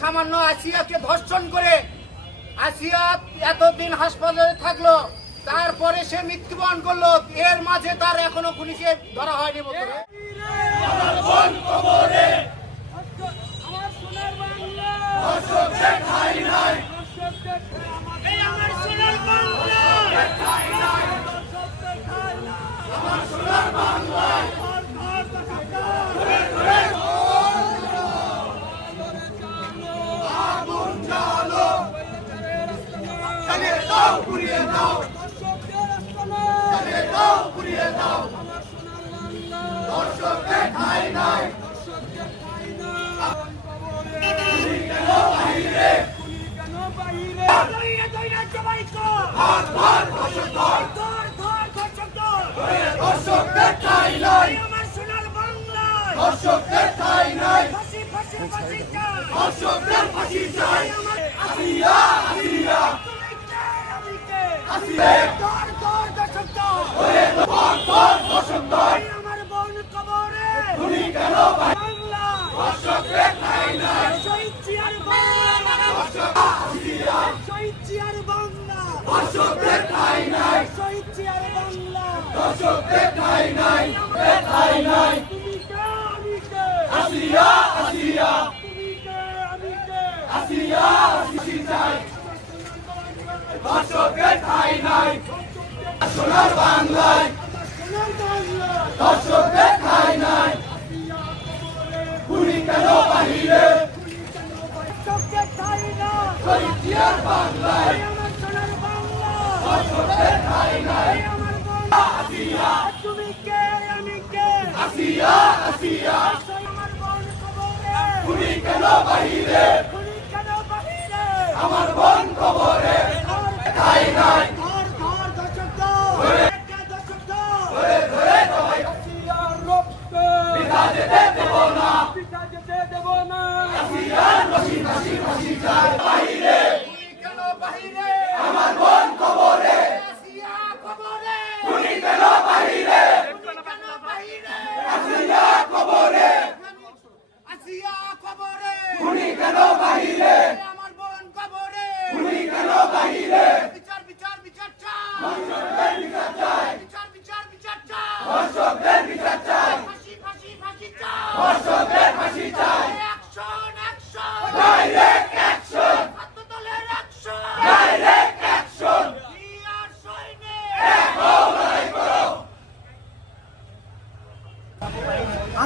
সামান্য আসিয়াকে ধর্ষণ করে আসিয়া এতদিন হাসপাতালে থাকলো, তারপরে সে মৃত্যুবরণ করলো। এর মাঝে তার এখনো পুলিশে ধরা হয়নি। বন্ধুরা,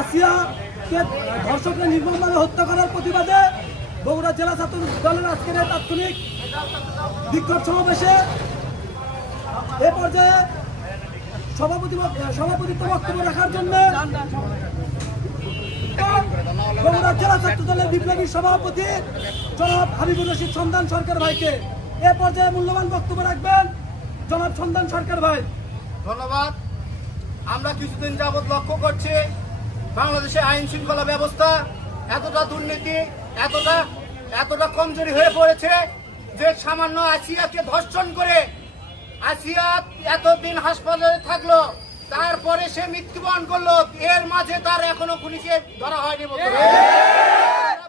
আসিয়াকে ধর্ষকরা নির্মমভাবে হত্যা করার প্রতিবাদে বগুড়া জেলা ছাত্র দলের আজকের তাৎক্ষণিক বিক্ষোভ সমাবেশে এ পর্যায়ে সভাপতিত্ব বক্তব্য রাখার জন্য বগুড়া জেলা ছাত্র দলের বিপ্লবী সভাপতি জনাব হাবিবুর রশিদ সন্ধান সরকার ভাইকে এ পর্যায়ে মূল্যবান বক্তব্য রাখবেন জনাব সন্ধান সরকার ভাই। ধন্যবাদ। আমরা কিছুদিন যাবৎ লক্ষ্য করছি বাংলাদেশে আইন শৃঙ্খলা ব্যবস্থা এতটা দুর্নীতি, এতটা কমজোরি হয়ে পড়েছে যে সামান্য আসিয়াকে ধর্ষণ করে আসিয়া এতদিন হাসপাতালে থাকলো, তারপরে সে মৃত্যুবরণ করলো। এর মাঝে তার এখনো পুলিশে ধরা হয়নি।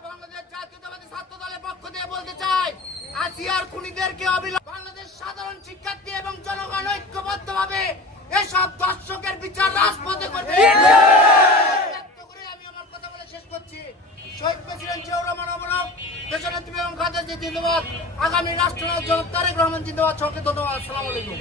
বাংলাদেশ জাতীয়তাবাদী ছাত্র দলের পক্ষ থেকে বলতে চাই, আসিয়ার খুনিদেরকে অবিলম্বে বাংলাদেশ সাধারণ শিক্ষার্থী এবং জনগণ ঐক্যবদ্ধভাবে এসব দর্শকের বিচার রাজপথে করবে। আমি আমার কথা বলে শেষ করছি। শহীদ প্রেসিডেন্ট জিয়াউর রহমান অমর, দেশনেত্রী বেগম খালেদা জিয়া জিন্দাবাদ, আগামী রাষ্ট্রনায়ক জনাব তারেক রহমান জিন্দাবাদ। সবাইকে ধন্যবাদ। আসসালামু আলাইকুম।